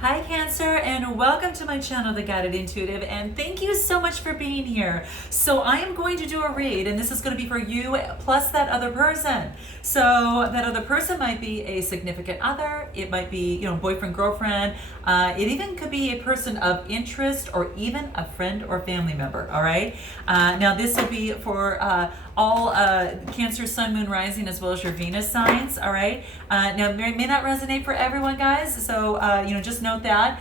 Hi Cancer, and welcome to my channel, The Guided Intuitive, and thank you so much for being here. So I am going to do a read, and this is going to be for you plus that other person. So that other person might be a significant other, it might be, boyfriend, girlfriend, it even could be a person of interest or even a friend or family member, all right? Now this will be for all Cancer, Sun, Moon, Rising, as well as your Venus signs, all right? Now, it may not resonate for everyone, guys, so, just note that.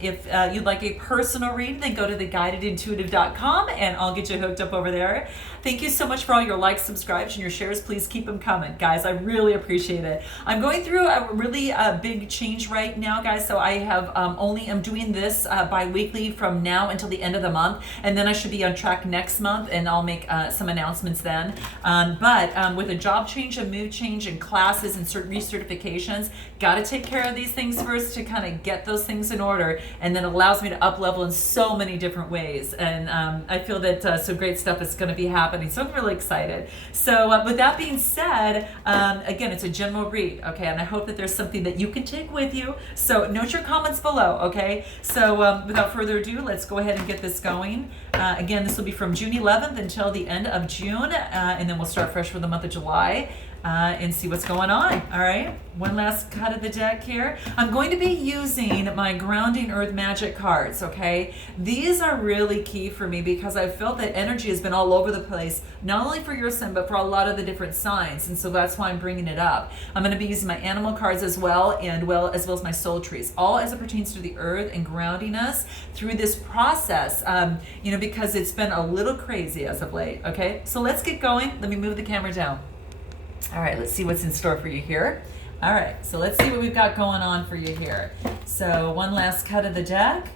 If you'd like a personal read, then go to theguidedintuitive.com, and I'll get you hooked up over there. Thank you so much for all your likes, subscribes, and your shares. Please keep them coming, guys. I really appreciate it. I'm going through a really big change right now, guys, so I have I'm doing this bi-weekly from now until the end of the month, and then I should be on track next month, and I'll make some announcements then. But with a job change, a mood change, and classes and certain recertifications, got to take care of these things first to kind of get those things in order, and then it allows me to up level in so many different ways. And I feel that some great stuff is going to be happening, so I'm really excited. So with that being said, again, it's a general read, okay, and I hope that there's something that you can take with you. So note your comments below, okay? So without further ado, let's go ahead and get this going. Again, this will be from June 11th until the end of June, and then we'll start fresh for the month of July. And see what's going on. All right, one last cut of the deck here. I'm going to be using my Grounding Earth Magic cards, okay? These are really key for me because I felt that energy has been all over the place, not only for your sign, but for a lot of the different signs, and so that's why I'm bringing it up. I'm going to be using my animal cards as well, and as well as my soul trees, all as it pertains to the earth and grounding us through this process, because it's been a little crazy as of late, okay? So let's get going. Let me move the camera down. All right, let's see what's in store for you here. All right, so let's see what we've got going on for you here. So one last cut of the deck,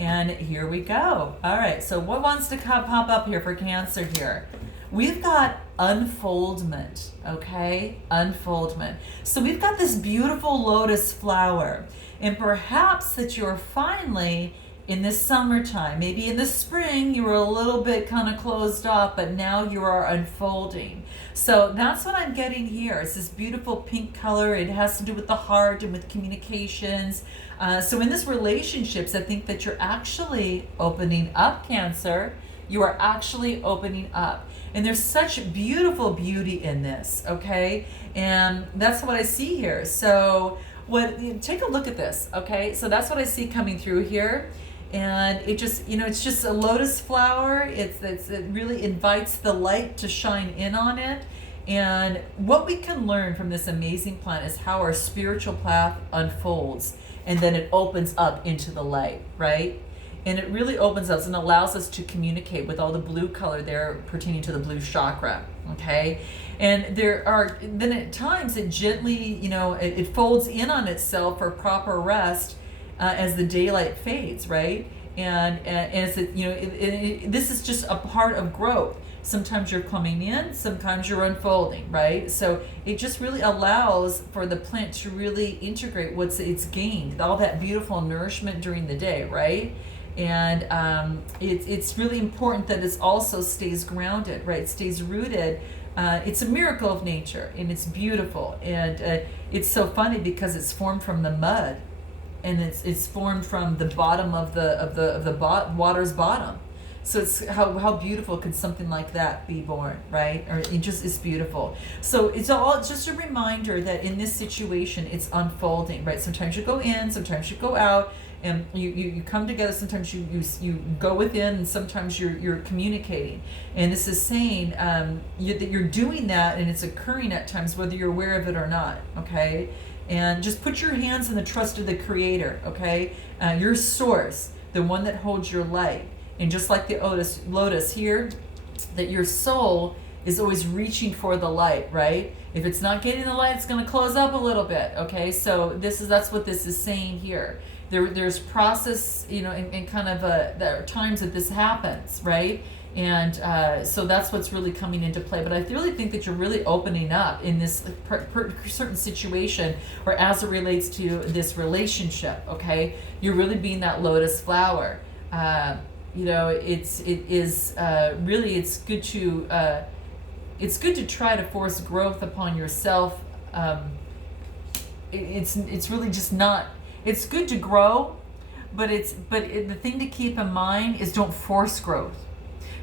and here we go. All right, so what wants to pop up here for Cancer here? We've got unfoldment, okay? Unfoldment. So we've got this beautiful lotus flower, and perhaps that you're finally in this summertime, maybe in the spring, you were a little bit kind of closed off, but now you are unfolding. So that's what I'm getting here. It's this beautiful pink color. It has to do with the heart and with communications. So in this relationships, I think that you're actually opening up, Cancer. You are actually opening up. And there's such beautiful beauty in this, okay? And that's what I see here. So take a look at this, okay? So that's what I see coming through here. And it just, it's just a lotus flower. It really invites the light to shine in on it. And what we can learn from this amazing plant is how our spiritual path unfolds, and then it opens up into the light, right? And it really opens us and allows us to communicate with all the blue color there pertaining to the blue chakra, okay? And then at times it gently, it folds in on itself for proper rest, as the daylight fades, right? And as this is just a part of growth. Sometimes you're coming in, sometimes you're unfolding, right? So it just really allows for the plant to really integrate it's gained, all that beautiful nourishment during the day, right? And it's really important that it also stays grounded, right? It stays rooted. It's a miracle of nature, and it's beautiful. And it's so funny because it's formed from the mud. And it's formed from the bottom of the water's bottom. So it's how beautiful could something like that be born, right? Or it's beautiful. So it's all just a reminder that in this situation it's unfolding, right? Sometimes you go in, sometimes you go out, and you come together. Sometimes you go within, and sometimes you're communicating. And this is saying that you're doing that, and it's occurring at times whether you're aware of it or not, okay? And just put your hands in the trust of the Creator, okay? Your source, the one that holds your light. And just like the lotus here, that your soul is always reaching for the light, right? If it's not getting the light, it's going to close up a little bit, okay? So that's what this is saying here. There's process, and kind of there are times that this happens, right? And so that's what's really coming into play. But I really think that you're really opening up in this certain situation, or as it relates to this relationship, okay? You're really being that lotus flower. It's good to try to force growth upon yourself. It's really just not it's good to grow, but the thing to keep in mind is don't force growth.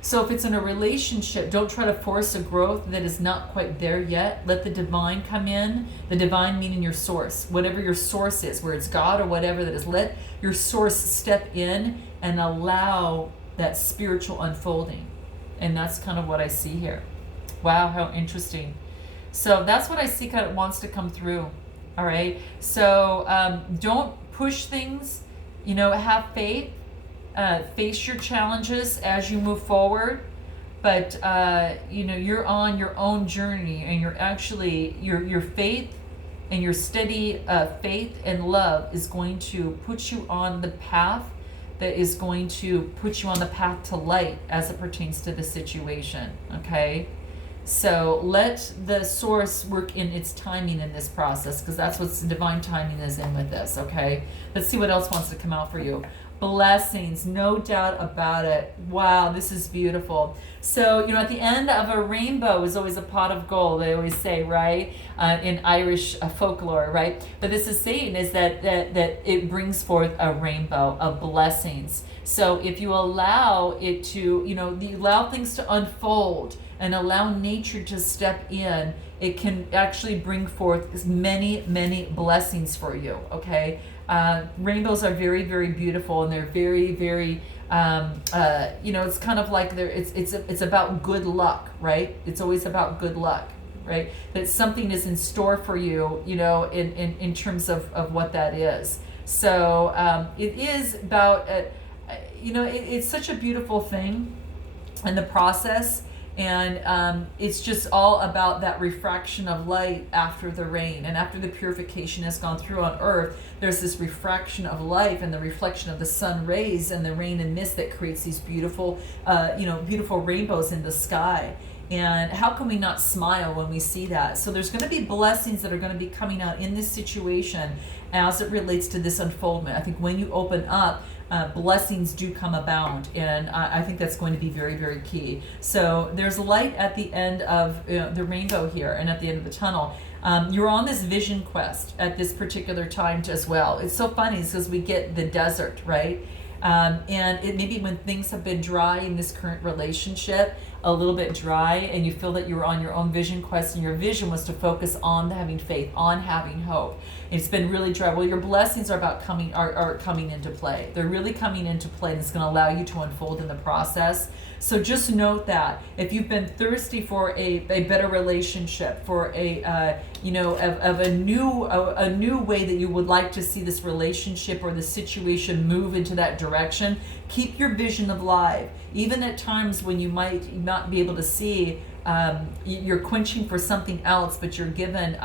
So if it's in a relationship, don't try to force a growth that is not quite there yet. Let the divine come in. The divine meaning your source, whatever your source is, where it's God or whatever that is. Let your source step in and allow that spiritual unfolding. And that's kind of what I see here. Wow, how interesting. So that's what I see kind of wants to come through. All right. So don't push things. You know, have faith. Face your challenges as you move forward, but you know, you're on your own journey, and you're actually your faith and your steady faith and love is going to put you on the path that is going to put you on the path to light as it pertains to the situation. Okay, so let the source work in its timing in this process, because that's what divine timing is in with this. Okay, let's see what else wants to come out for you. Blessings, no doubt about it. Wow, this is beautiful. So, you know, at the end of a rainbow is always a pot of gold, they always say, right? In Irish folklore, right? But this is saying is that it brings forth a rainbow of blessings. So if you allow it to, you know, you allow things to unfold and allow nature to step in, it can actually bring forth many, many blessings for you, okay? Rainbows are very, very beautiful, and they're very, very, you know, it's kind of like it's about good luck, right? It's always about good luck, right? That something is in store for you, you know, in terms of what that is. So it is about, you know, it's such a beautiful thing in the process. And it's just all about that refraction of light after the rain, and after the purification has gone through on earth, there's this refraction of life and the reflection of the sun rays and the rain and mist that creates these beautiful, you know, beautiful rainbows in the sky. And how can we not smile when we see that? So there's going to be blessings that are going to be coming out in this situation as it relates to this unfoldment. I think when you open up, blessings do come abound, and I think that's going to be very, very key. So there's light at the end of the rainbow here, and at the end of the tunnel. You're on this vision quest at this particular time as well. It's so funny because we get the desert, right? And it maybe when things have been dry in this current relationship, a little bit dry, and you feel that you were on your own vision quest, and your vision was to focus on having faith, on having hope. It's been really dry. Well, your blessings are about coming into play. They're really coming into play, and it's going to allow you to unfold in the process. So just note that if you've been thirsty for a better relationship, for a you know, of a new way that you would like to see this relationship or the situation move into that direction, keep your vision alive. Even at times when you might not be able to see, you're quenching for something else, but you're given,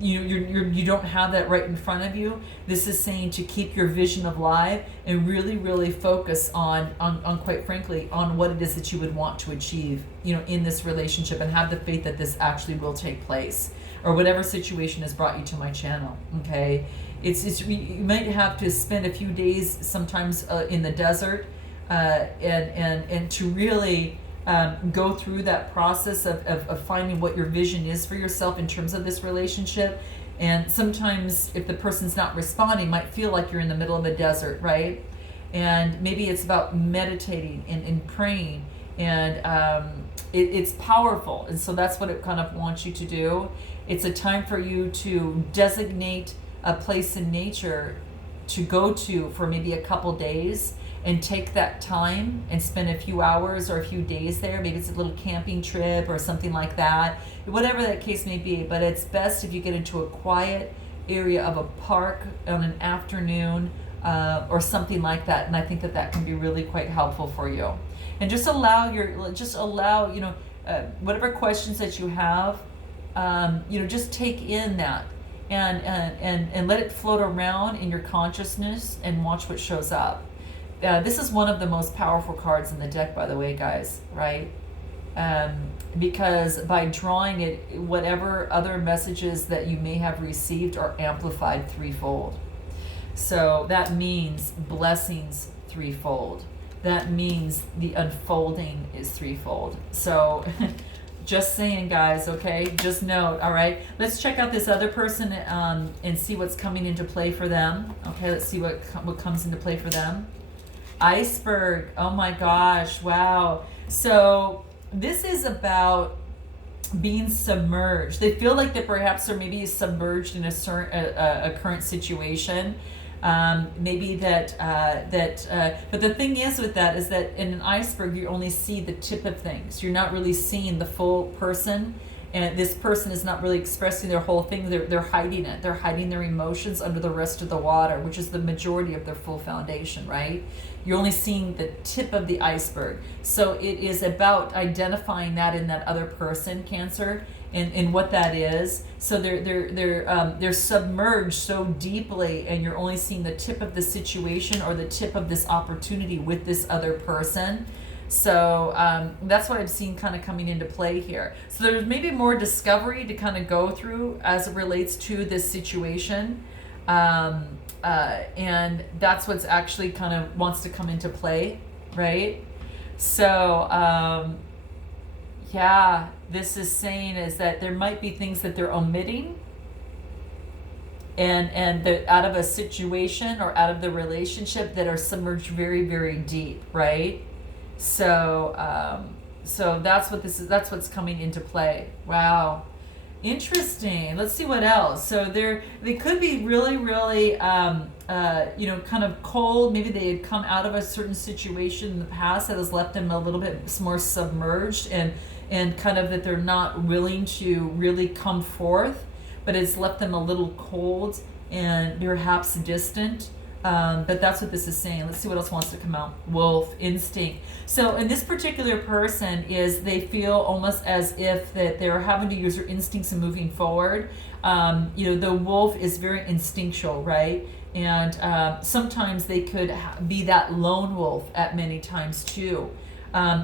you don't have that right in front of you. This is saying to keep your vision alive and really, really focus on quite frankly, on what it is that you would want to achieve, you know, in this relationship, and have the faith that this actually will take place, or whatever situation has brought you to my channel. Okay, you might have to spend a few days sometimes in the desert, and to really go through that process of finding what your vision is for yourself in terms of this relationship. And sometimes if the person's not responding, might feel like you're in the middle of a desert, right? And maybe it's about meditating and praying, and it's powerful. And so that's what it kind of wants you to do. It's a time for you to designate a place in nature to go to for maybe a couple days, and take that time and spend a few hours or a few days there. Maybe it's a little camping trip or something like that, whatever that case may be. But it's best if you get into a quiet area of a park on an afternoon, or something like that. And I think that can be really quite helpful for you. And just allow you know, whatever questions that you have, you know, just take in that, and let it float around in your consciousness, and watch what shows up. This is one of the most powerful cards in the deck, by the way, guys, right? Because by drawing it, whatever other messages that you may have received are amplified threefold. So that means blessings threefold. That means the unfolding is threefold. So Just saying, guys, okay? Just note, all right? Let's check out this other person and see what's coming into play for them. Okay, let's see what comes into play for them. Iceberg. Oh my gosh, wow. So this is about being submerged. They feel like that perhaps they're maybe submerged in a current situation. Maybe that, but the thing is with that is that in an iceberg, you only see the tip of things. You're not really seeing the full person. And this person is not really expressing their whole thing. They're hiding it. They're hiding their emotions under the rest of the water, which is the majority of their full foundation, right? You're only seeing the tip of the iceberg. So it is about identifying that in that other person, Cancer, and what that is. So they're submerged so deeply, and you're only seeing the tip of the situation or the tip of this opportunity with this other person. So that's what I've seen kind of coming into play here. So there's maybe more discovery to kind of go through as it relates to this situation. And that's what's actually kind of wants to come into play, right? So, yeah, this is saying is that there might be things that they're omitting and that out of a situation or out of the relationship that are submerged very, very deep, right? So, so that's what this is. That's what's coming into play. Wow, interesting. Let's see what else. So they could be really, really, you know, kind of cold. Maybe they had come out of a certain situation in the past that has left them a little bit more submerged and kind of that they're not willing to really come forth, but it's left them a little cold and perhaps distant. But that's what this is saying. Let's see what else wants to come out. Wolf, instinct. So in this particular person is they feel almost as if that they're having to use their instincts and moving forward. You know, the wolf is very instinctual, right? And sometimes they could be that lone wolf at many times too.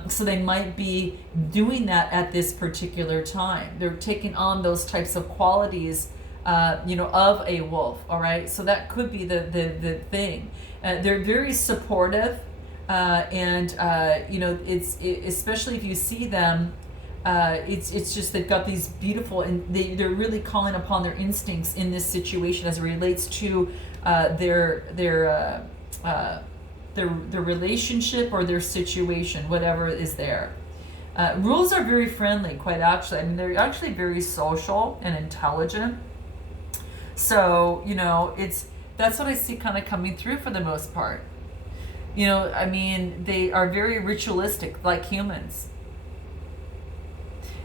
So they might be doing that at this particular time. They're taking on those types of qualities you know, of a wolf, all right? So that could be the thing. They're very supportive, and you know, especially if you see them, it's just they've got these beautiful, and they're really calling upon their instincts in this situation as it relates to their relationship or their situation, whatever is there. Rules are very friendly, quite actually. I mean, they're actually very social and intelligent. So, you know, that's what I see kind of coming through for the most part. You know, I mean, they are very ritualistic, like humans.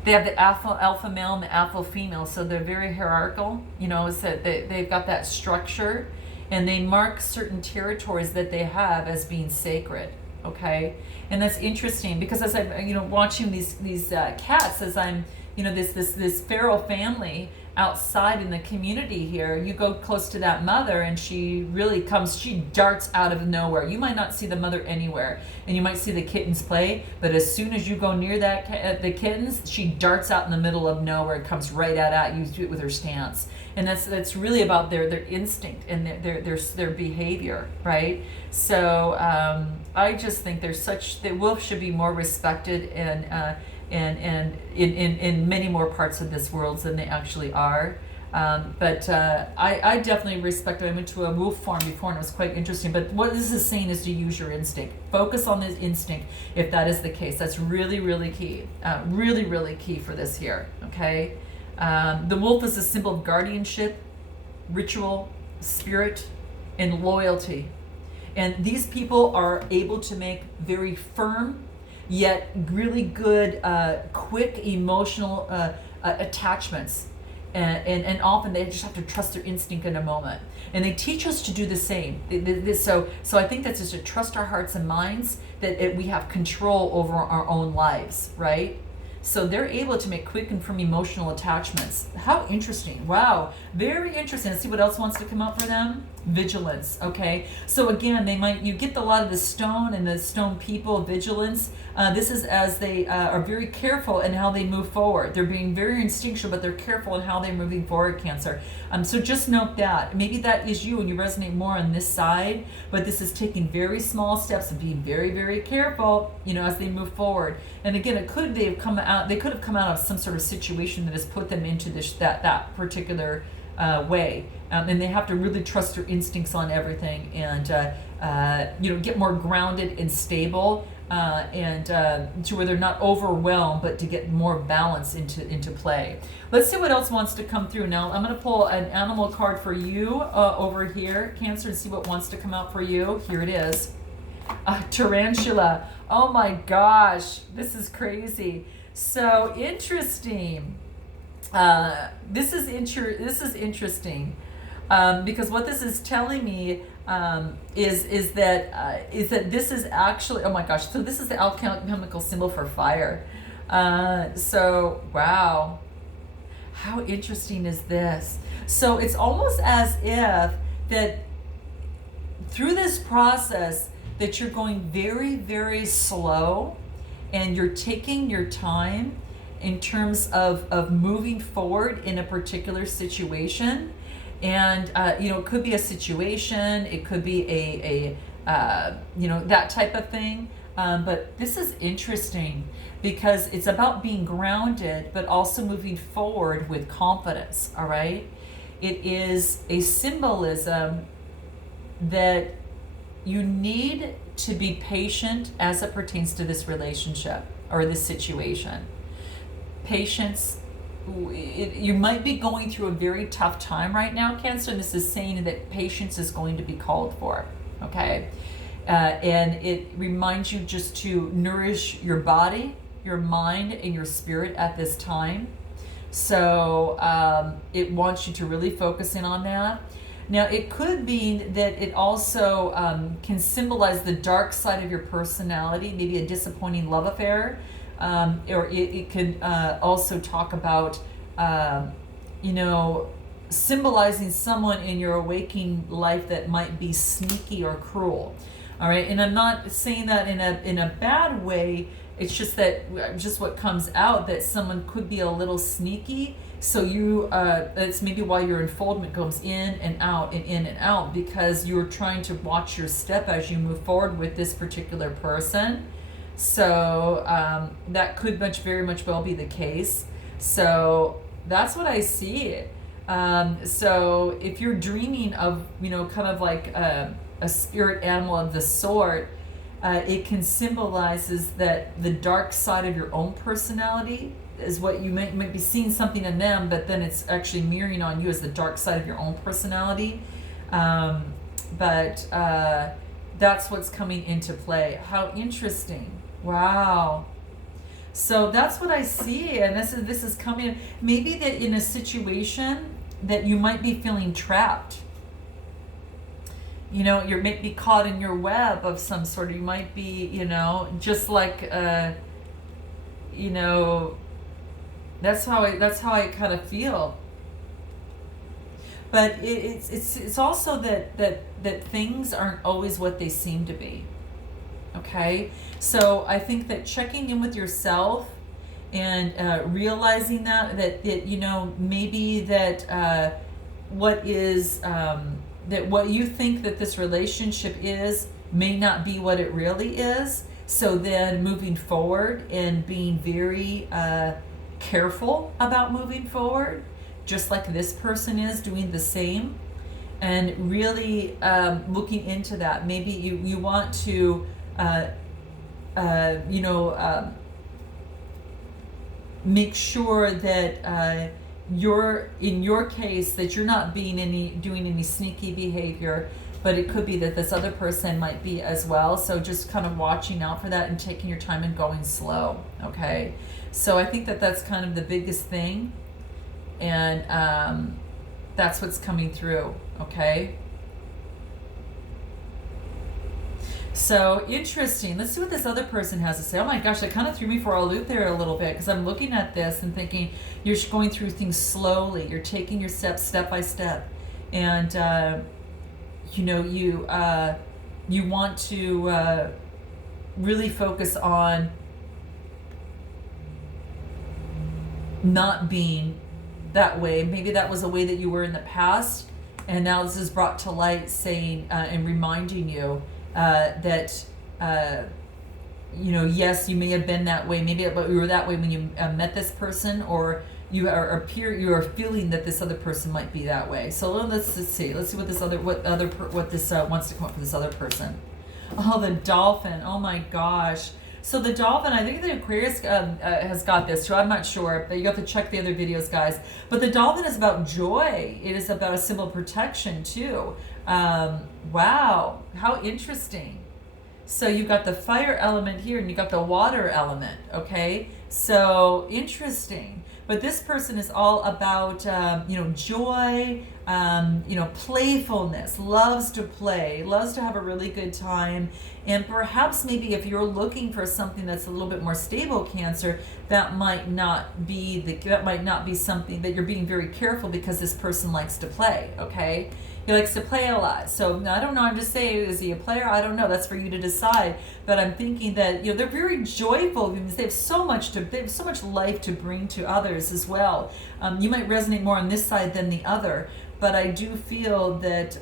They have the alpha male and the alpha female, so they're very hierarchical. You know, it's that they've got that structure, and they mark certain territories that they have as being sacred. Okay, and that's interesting because as I'm, you know, watching these cats, as I'm, you know, this feral family outside in the community here, you go close to that mother and she darts out of nowhere. You might not see the mother anywhere, and you might see the kittens play, but as soon as you go near the kittens, she darts out in the middle of nowhere, comes right at you with her stance. And that's really about their instinct and their behavior, right? So I just think the wolf should be more respected and in many more parts of this world than they actually are. But I definitely respect it. I went to a wolf farm before and it was quite interesting. But what this is saying is to use your instinct. Focus on this instinct if that is the case. That's really, really key. Really, really key for this here, okay? The wolf is a symbol of guardianship, ritual, spirit, and loyalty. And these people are able to make very firm, yet really good, quick emotional attachments. And often they just have to trust their instinct in a moment. And they teach us to do the same. So I think that's just to trust our hearts and minds, that we have control over our own lives, right? So they're able to make quick and firm emotional attachments. How interesting. Wow. Very interesting. Let's see what else wants to come up for them. Vigilance. Okay. So again, you get a lot of the stone and the stone people, vigilance. This is as they are very careful in how they move forward. They're being very instinctual, but they're careful in how they're moving forward, Cancer. So just note that. Maybe that is you and you resonate more on this side, but this is taking very small steps and being very, very careful, you know, as they move forward. And again, it could they have come they could have come out of some sort of situation that has put them into that particular way, and they have to really trust their instincts on everything, and get more grounded and stable, and to where they're not overwhelmed, but to get more balance into play. Let's see what else wants to come through. Now I'm going to pull an animal card for you over here, Cancer, and see what wants to come out for you. Here it is. Tarantula. Oh my gosh, this is crazy. So interesting. This is interesting, because what this is telling me is that this is actually, oh my gosh, so this is the alchemical symbol for fire. So wow, how interesting is this? So it's almost as if that through this process that you're going very, very slow, and you're taking your time in terms of moving forward in a particular situation. And it could be a situation, it could be a that type of thing. But this is interesting because it's about being grounded, but also moving forward with confidence. All right, it is a symbolism that you need to be patient as it pertains to this relationship or this situation. Patience. You might be going through a very tough time right now, Cancer, and this is saying that patience is going to be called for, okay? And it reminds you just to nourish your body, your mind, and your spirit at this time. So it wants you to really focus in on that. Now, it could be that it also can symbolize the dark side of your personality, maybe a disappointing love affair. Or it could also talk about, symbolizing someone in your awakening life that might be sneaky or cruel. All right, and I'm not saying that in a bad way. It's just that just what comes out, that someone could be a little sneaky. So you, it's maybe why your unfoldment goes in and out and in and out, because you're trying to watch your step as you move forward with this particular person. So that could very much well be the case. So that's what I see. So if you're dreaming of, kind of like a spirit animal of the sort, it can symbolizes that the dark side of your own personality is what you might be seeing something in them, but then it's actually mirroring on you as the dark side of your own personality. But that's what's coming into play. How interesting. Wow. So that's what I see, and this is coming. Maybe that in a situation that you might be feeling trapped. You might be caught in your web of some sort. You might be, just like, that's how I kind of feel. But it's also that things aren't always what they seem to be. Okay, so I think that checking in with yourself and realizing that maybe that what you think that this relationship is may not be what it really is. So then moving forward and being very careful about moving forward, just like this person is doing the same, and really looking into that. Maybe you want to make sure that you're, in your case, that you're not doing any sneaky behavior, but it could be that this other person might be as well. So just kind of watching out for that and taking your time and going slow. Okay, so I think that that's kind of the biggest thing, and that's what's coming through. Okay. So interesting. Let's see what this other person has to say. Oh my gosh, that kind of threw me for a loop there a little bit, because I'm looking at this and thinking you're going through things slowly. You're taking your steps step by step, and you want to really focus on not being that way. Maybe that was a way that you were in the past, and now this is brought to light, saying and reminding you that yes, you may have been that way, maybe, but you were that way when you met this person, or you are feeling that this other person might be that way. So let's see what this wants to come up for this other person. Oh, the dolphin. Oh my gosh. So the dolphin, I think the Aquarius has got this too. I'm not sure, but you have to check the other videos, guys. But the dolphin is about joy. It is about a symbol of protection too. Wow, how interesting. So you've got the fire element here, and you got the water element. Okay, so interesting. But this person is all about joy, playfulness, loves to play, loves to have a really good time. And perhaps maybe if you're looking for something that's a little bit more stable, Cancer, that might not be something that you're being very careful, because this person likes to play. Okay, he likes to play a lot. So I don't know, I'm just saying, is he a player? I don't know, that's for you to decide. But I'm thinking that they're very joyful, because they have so much life to bring to others as well. You might resonate more on this side than the other, but I do feel that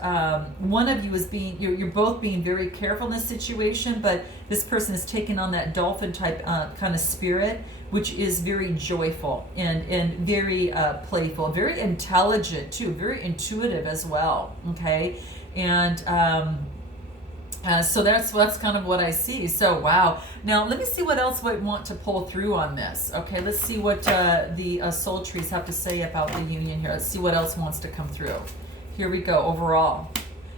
one of you is you're both being very careful in this situation, but this person is taking on that dolphin type kind of spirit, which is very joyful and very playful, very intelligent too, very intuitive as well. Okay, and so that's kind of what I see. So wow. Now let me see what else I want to pull through on this. Okay, let's see what the soul trees have to say about the union here. Let's see what else wants to come through. Here we go. Overall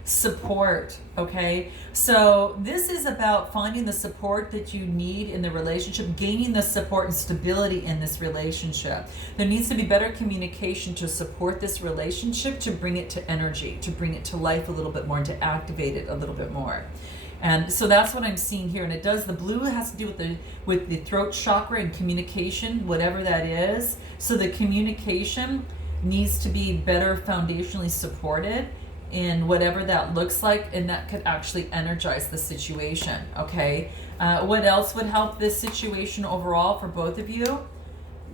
support. Okay, so this is about finding the support that you need in the relationship, gaining the support and stability in this relationship. There needs to be better communication to support this relationship, to bring it to energy, to bring it to life a little bit more, and to activate it a little bit more. And so that's what I'm seeing here. And it does, the blue has to do with the throat chakra and communication, whatever that is. So the communication needs to be better foundationally supported in whatever that looks like, and that could actually energize the situation. Okay, what else would help this situation overall for both of you?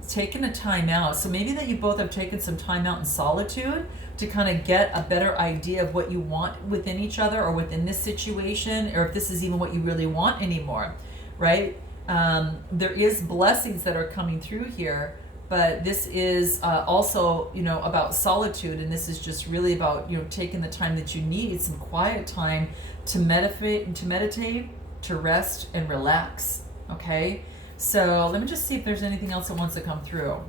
Taking a time out. So maybe that you both have taken some time out in solitude to kind of get a better idea of what you want within each other, or within this situation, or if this is even what you really want anymore, right? There is blessings that are coming through here, but this is also, about solitude, and this is just really about, taking the time that you need, some quiet time to meditate, to rest and relax. Okay, so let me just see if there's anything else that wants to come through.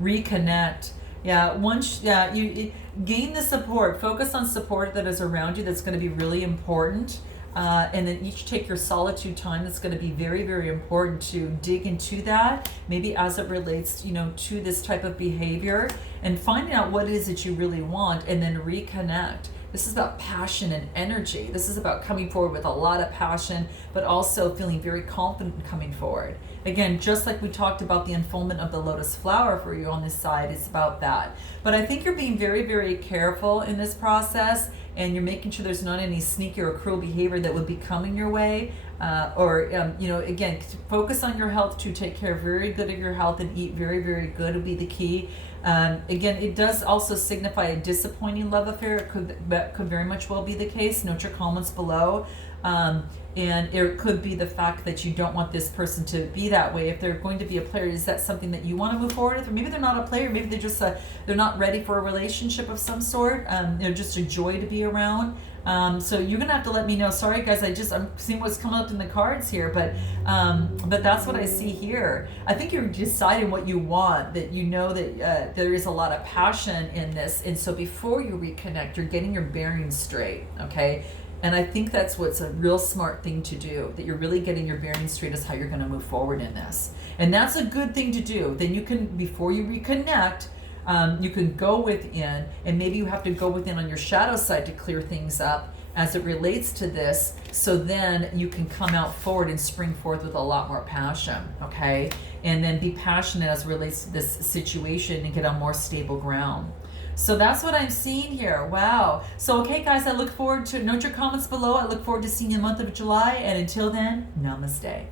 Reconnect. Yeah, you gain the support. Focus on support that is around you. That's going to be really important. And then each take your solitude time. That's going to be very, very important to dig into that, maybe as it relates, to this type of behavior, and finding out what it is that you really want, and then reconnect. This is about passion and energy. This is about coming forward with a lot of passion, but also feeling very confident coming forward. Again, just like we talked about the unfoldment of the lotus flower for you on this side, it's about that. But I think you're being very, very careful in this process, and you're making sure there's not any sneaky or cruel behavior that would be coming your way. Again, focus on your health, to take care very good of your health, and eat very, very good would be the key. Again, it does also signify a disappointing love affair. That could very much well be the case. Note your comments below. And it could be the fact that you don't want this person to be that way. If they're going to be a player, is that something that you want to move forward with? Or maybe they're not a player. Maybe they're just they're not ready for a relationship of some sort. They're just a joy to be around. So you're gonna have to let me know. Sorry guys, I'm seeing what's coming up in the cards here, but that's what I see here. I think you're deciding what you want, that that there is a lot of passion in this, and so before you reconnect, you're getting your bearings straight. Okay. And I think that's what's a real smart thing to do, that you're really getting your bearings straight as how you're going to move forward in this. And that's a good thing to do. Then you can, before you reconnect, you can go within, and maybe you have to go within on your shadow side to clear things up as it relates to this, so then you can come out forward and spring forth with a lot more passion, okay? And then be passionate as it relates to this situation and get on more stable ground. So that's what I'm seeing here. Wow. So, okay, guys, I look forward to, note your comments below. I look forward to seeing you in the month of July. And until then, namaste.